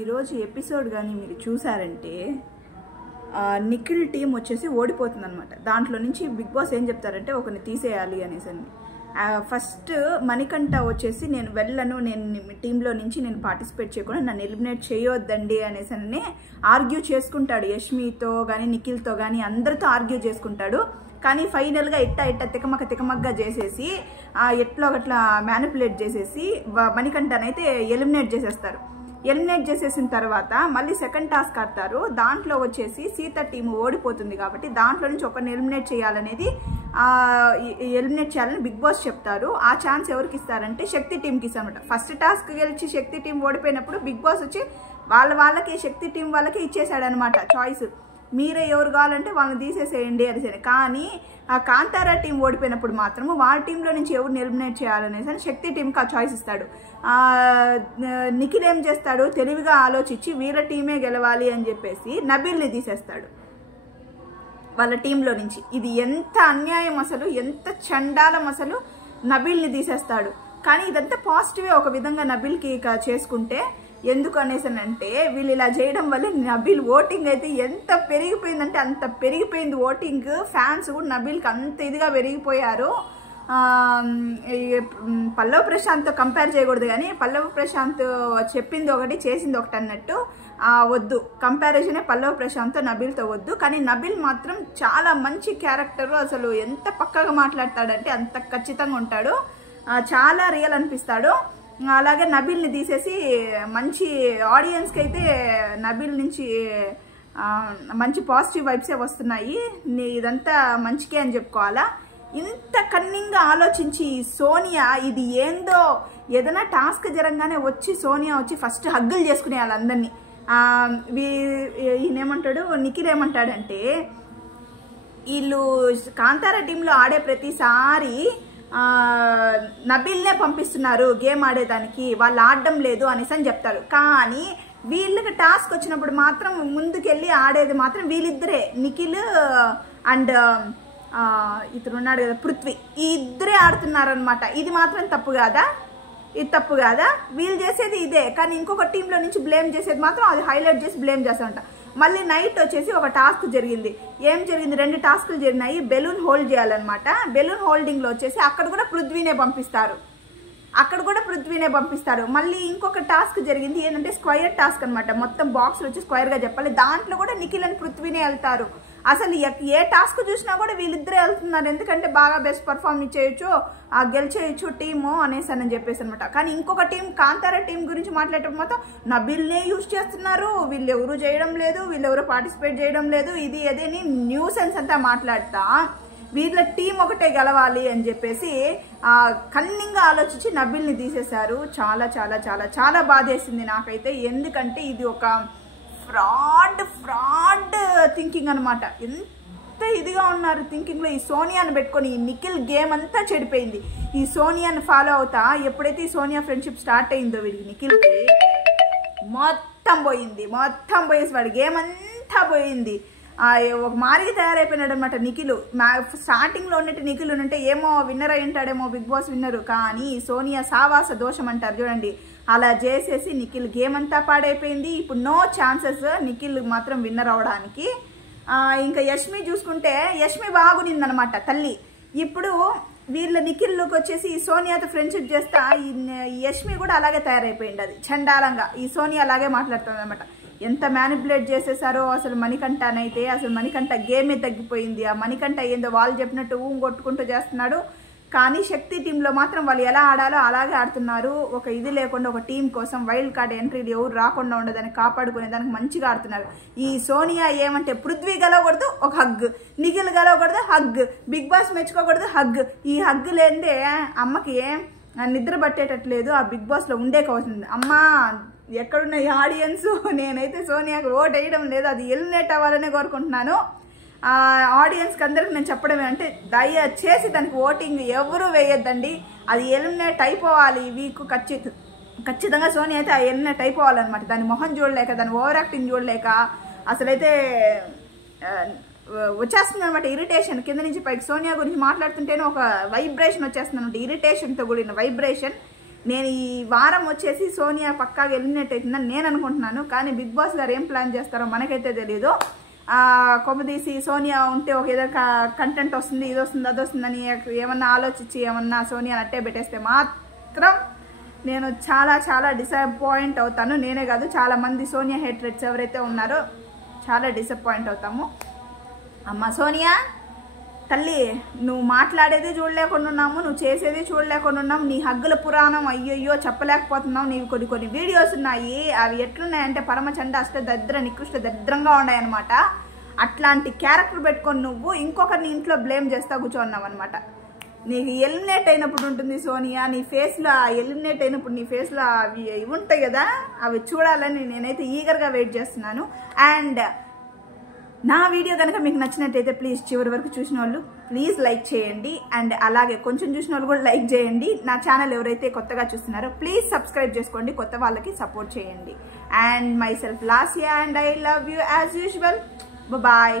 ఈరోజు ఎపిసోడ్ కానీ మీరు చూసారంటే నిఖిల్ టీం వచ్చేసి ఓడిపోతుంది అనమాట. దాంట్లో నుంచి బిగ్ బాస్ ఏం చెప్తారంటే ఒకరిని తీసేయాలి అనేసి. ఫస్ట్ మణికంఠ వచ్చేసి నేను వెళ్ళను, నేను టీంలో నుంచి నేను పార్టిసిపేట్ చేయకుండా నన్ను ఎలిమినేట్ చేయొద్దండి అనేసి ఆర్గ్యూ చేసుకుంటాడు. యష్మితో కానీ నిఖిల్తో కానీ అందరితో ఆర్గ్యూ చేసుకుంటాడు. కానీ ఫైనల్గా ఇట్ట తికమక్కగా చేసేసి ఎట్లో ఒకట్లా మ్యానిపులేట్ చేసేసి మణికంఠనైతే ఎలిమినేట్ చేసేస్తారు. ఎలిమినేట్ చేసేసిన తర్వాత మళ్ళీ సెకండ్ టాస్క్ ఆడతారు. దాంట్లో వచ్చేసి సీత టీము ఓడిపోతుంది కాబట్టి దాంట్లో నుంచి ఒకరిని ఎలిమినేట్ చేయాలనేది ఎలిమినేట్ చేయాలని బిగ్ బాస్ చెప్తారు. ఆ ఛాన్స్ ఎవరికి ఇస్తారంటే శక్తి టీంకి ఇస్తారన్నమాట. ఫస్ట్ టాస్క్ గెలిచి శక్తి టీం ఓడిపోయినప్పుడు బిగ్ బాస్ వచ్చి వాళ్ళకి శక్తి టీం వాళ్ళకి ఇచ్చేసాడనమాట చాయిస్. మీరే ఎవరు కావాలంటే వాళ్ళని తీసేసేయండి అనేసి. కానీ ఆ కాంతారా టీం ఓడిపోయినప్పుడు మాత్రము వాళ్ళ టీంలో నుంచి ఎవరిని ఎలిమినేట్ చేయాలనేసి శక్తి టీంకి ఆ చాయిస్ ఇస్తాడు. నిఖిల్ ఏం చేస్తాడు, తెలివిగా ఆలోచించి వీళ్ళ టీమే గెలవాలి అని చెప్పేసి నబీల్ని తీసేస్తాడు వాళ్ళ టీంలో నుంచి. ఇది ఎంత అన్యాయం అసలు, ఎంత చండాలం అసలు. నబీల్ని తీసేస్తాడు. కానీ ఇదంతా పాజిటివే ఒక విధంగా నబీల్కి చేసుకుంటే. ఎందుకు అనేసానంటే వీళ్ళు ఇలా చేయడం వల్ల నబీల్ ఓటింగ్ అయితే ఎంత పెరిగిపోయిందంటే అంత పెరిగిపోయింది ఓటింగ్. ఫ్యాన్స్ కూడా నబీల్కి అంత ఇదిగా పెరిగిపోయారు. పల్లవ్ ప్రశాంత్తో కంపేర్ చేయకూడదు, కానీ పల్లవ్ ప్రశాంత్ చెప్పింది ఒకటి చేసింది ఒకటి అన్నట్టు వద్దు. కంపారిజనే పల్లవ్ ప్రశాంత్తో నబీల్తో వద్దు. కానీ నబీల్ మాత్రం చాలా మంచి క్యారెక్టర్. అసలు ఎంత పక్కగా మాట్లాడతాడంటే అంత ఖచ్చితంగా ఉంటాడు. చాలా రియల్ అనిపిస్తాడు. అలాగే నబీల్ని తీసేసి మంచి ఆడియన్స్కి అయితే నబీల్ నుంచి మంచి పాజిటివ్ వైబ్సే వస్తున్నాయి. ఇదంతా మంచికే అని చెప్పుకోవాలా. ఇంత కన్నింగ్గా ఆలోచించి సోనియా ఇది ఏందో, ఏదైనా టాస్క్ జరగగానే వచ్చి సోనియా వచ్చి ఫస్ట్ హగ్గులు చేసుకునే వాళ్ళందరినీ. ఈయనేమంటాడు, నిఖిల్ ఏమంటాడంటే వీళ్ళు కాంతారా టీంలో ఆడే ప్రతిసారి నబీల్నే పంపిస్తున్నారు గేమ్ ఆడేదానికి, వాళ్ళు ఆడడం లేదు అనేసి అని చెప్తారు. కానీ వీళ్ళకి టాస్క్ వచ్చినప్పుడు మాత్రం ముందుకెళ్ళి ఆడేది మాత్రం వీళ్ళిద్దరే, నిఖిల్ అండ్ ఇతను ఉన్నాడు కదా పృథ్వీ, ఈ ఇద్దరే ఆడుతున్నారనమాట. ఇది మాత్రం తప్పు కాదా? ఇది తప్పు కాదా? వీళ్ళు చేసేది ఇదే, కానీ ఇంకొక టీంలో నుంచి బ్లేమ్ చేసేది మాత్రం అది హైలైట్ చేసి బ్లేమ్ చేస్తారంట. మళ్ళీ నైట్ వచ్చేసి ఒక టాస్క్ జరిగింది. ఏం జరిగింది? 2 టాస్కులు జరిగినాయి. బెలూన్ హోల్డ్ చేయాలన్నమాట. బెలూన్ హోల్డింగ్లో వచ్చేసి అక్కడ కూడా పృథ్వీనే పంపిస్తారు. మళ్ళీ ఇంకొక టాస్క్ జరిగింది ఏంటంటే స్క్వైర్ టాస్క్ అనమాట. మొత్తం బాక్స్ వచ్చి స్క్వైర్గా చెప్పాలి. దాంట్లో కూడా నిఖిల్ అని పృథ్వీనే వెళ్తారు. అసలు ఏ టాస్క్ చూసినా కూడా వీళ్ళిద్దరే వెళ్తున్నారు. ఎందుకంటే బాగా బెస్ట్ పర్ఫార్మ్ చేయొచ్చు, గెలిచేయచ్చు టీము అనేసి అని చెప్పేసి అనమాట. కానీ ఇంకొక టీం కాంతారా టీం గురించి మాట్లాడటం మాత్రం నబీల్నే యూజ్ చేస్తున్నారు, వీళ్ళు ఎవరు చేయడం లేదు, వీళ్ళెవరు పార్టిసిపేట్ చేయడం లేదు, ఇది అదేని న్యూసెన్స్ అంతా మాట్లాడతా వీళ్ళ టీం ఒకటే గెలవాలి అని చెప్పేసి కన్నింగ్గా ఆలోచించి నబీల్ని తీసేశారు. చాలా చాలా చాలా చాలా బాధేసింది నాకైతే. ఎందుకంటే ఇది ఒక ఫ్రాడ్ థింకింగ్ అనమాట. ఎంత ఇదిగా ఉన్నారు థింకింగ్లో. ఈ సోనియాను పెట్టుకొని ఈ నిఖిల్ గేమ్ అంతా చెడిపోయింది. ఈ సోనియాను ఫాలో అవుతా ఎప్పుడైతే ఈ సోనియా ఫ్రెండ్షిప్ స్టార్ట్ అయిందో వీడికి నిఖిల్కి మొత్తం పోయేసి వాడి గేమ్ అంతా పోయింది. ఒక మారికి తయారైపోయినాడు అనమాట నిఖిల్. స్టార్టింగ్లో ఉన్నట్టు నిఖిల్ ఉంటే ఏమో విన్నర్ అయి ఉంటాడేమో, బిగ్ బాస్ విన్నరు. కానీ సోనియా సావాస దోషం అంటారు చూడండి, అలా చేసేసి నిఖిల్ గేమ్ అంతా పాడైపోయింది. ఇప్పుడు నో ఛాన్సెస్ నిఖిల్ మాత్రం విన్నర్ అవడానికి. ఇంకా యష్మి చూసుకుంటే యష్మి బాగునిందనమాట తల్లి. ఇప్పుడు వీళ్ళ నిఖిల్లోకి వచ్చేసి ఈ సోనియాతో ఫ్రెండ్షిప్ చేస్తా ఈ యష్మి కూడా అలాగే తయారైపోయింది. అది చండాలంగా ఈ సోనియా అలాగే మాట్లాడుతుంది అనమాట. ఎంత మ్యానిపులేట్ చేసేసారో అసలు మణికంఠనైతే. అసలు మణికంఠ గేమే తగ్గిపోయింది. ఆ మణికంఠ ఏందో వాళ్ళు చెప్పినట్టు కొట్టుకుంటూ చేస్తున్నాడు. కానీ శక్తి టీంలో మాత్రం వాళ్ళు ఎలా ఆడాలో అలాగే ఆడుతున్నారు. ఒక ఇది లేకుండా ఒక టీం కోసం వైల్డ్ కార్డ్ ఎంట్రీలు ఎవరు రాకుండా ఉండదని కాపాడుకునే దానికి మంచిగా ఆడుతున్నారు. ఈ సోనియా ఏమంటే పృథ్వీ గెలవకూడదు ఒక హగ్, నిఖిల్ గెలవకూడదు హగ్, బిగ్ బాస్ మెచ్చుకోకూడదు హగ్. ఈ హగ్ లేదే అమ్మకి నిద్ర పట్టేటట్లేదు. ఆ బిగ్ బాస్లో ఉండేకవుతుంది. అమ్మా ఎక్కడున్న ఈ ఆడియన్స్, నేనైతే సోనియాకి ఓట్ వేయడం లేదు, అది ఎలిమినేట్ అవ్వాలనే కోరుకుంటున్నాను. ఆడియన్స్కి అందరికి నేను చెప్పడమే అంటే దయచేసి దానికి ఓటింగ్ ఎవరు వేయొద్దండి. అది ఎలిమినేట్ అయిపోవాలి ఈ వీక్ ఖచ్చితంగా. సోనియా అయితే ఎలిమినేట్ అయిపోవాలన్నమాట. దాని మొహం చూడలేక, దాని ఓవర్ యాక్టింగ్ చూడలేక అసలైతే వచ్చేస్తుంది అనమాట ఇరిటేషన్. కింద నుంచి పైకి సోనియా గురించి మాట్లాడుతుంటేనే ఒక వైబ్రేషన్ వచ్చేస్తుంది అనమాట, ఇరిటేషన్తో కూడిన వైబ్రేషన్. నేను ఈ వారం వచ్చేసి సోనియా పక్కాగా ఎలిమినేట్ అవుతుందని నేను అనుకుంటున్నాను. కానీ బిగ్ బాస్ గారు ఏం ప్లాన్ చేస్తారో మనకైతే తెలియదు. కొమ్మదీసి సోనియా ఉంటే ఒక ఏదో కంటెంట్ వస్తుంది, ఇది వస్తుంది, అది వస్తుందని ఏమన్నా ఆలోచించి ఏమన్నా సోనియాని అట్టే పెట్టేస్తే మాత్రం నేను చాలా చాలా డిసప్పాయింట్ అవుతాను. నేనే కాదు, చాలామంది సోనియా హేట్రెట్స్ ఎవరైతే ఉన్నారో చాలా డిసప్పాయింట్ అవుతాము. అమ్మ సోనియా తల్లి, నువ్వు మాట్లాడేది చూడలేకుండా ఉన్నాము, నువ్వు చేసేది చూడలేకుండా ఉన్నాము. నీ హగ్గుల పురాణం అయ్యయ్యో చెప్పలేకపోతున్నావు. నీకు కొన్ని వీడియోస్ ఉన్నాయి, అవి ఎట్లున్నాయంటే పరమచండ అష్ట దరిద్ర నికృష్ట దరిద్రంగా ఉన్నాయన్నమాట. అట్లాంటి క్యారెక్టర్ పెట్టుకొని నువ్వు ఇంకొకరిని ఇంట్లో బ్లేమ్ చేస్తా కూర్చోన్నావు అనమాట. నీకు ఎలిమినేట్ అయినప్పుడు ఉంటుంది సోనియా, నీ ఫేస్లో ఎలిమినేట్ అయినప్పుడు నీ ఫేస్లో అవి ఉంటాయి కదా, అవి చూడాలని నేనైతే ఈగర్గా వెయిట్ చేస్తున్నాను. అండ్ నా వీడియో కనుక మీకు నచ్చినట్టయితే ప్లీజ్ చివరి వరకు చూసిన వాళ్ళు ప్లీజ్ లైక్ చేయండి. అండ్ అలాగే కొంచెం చూసిన వాళ్ళు కూడా లైక్ చేయండి. నా ఛానల్ ఎవరైతే కొత్తగా చూస్తున్నారో ప్లీజ్ సబ్స్క్రైబ్ చేసుకోండి, కొత్త వాళ్ళకి సపోర్ట్ చేయండి. And myself Lasya and I love you as usual. Bye.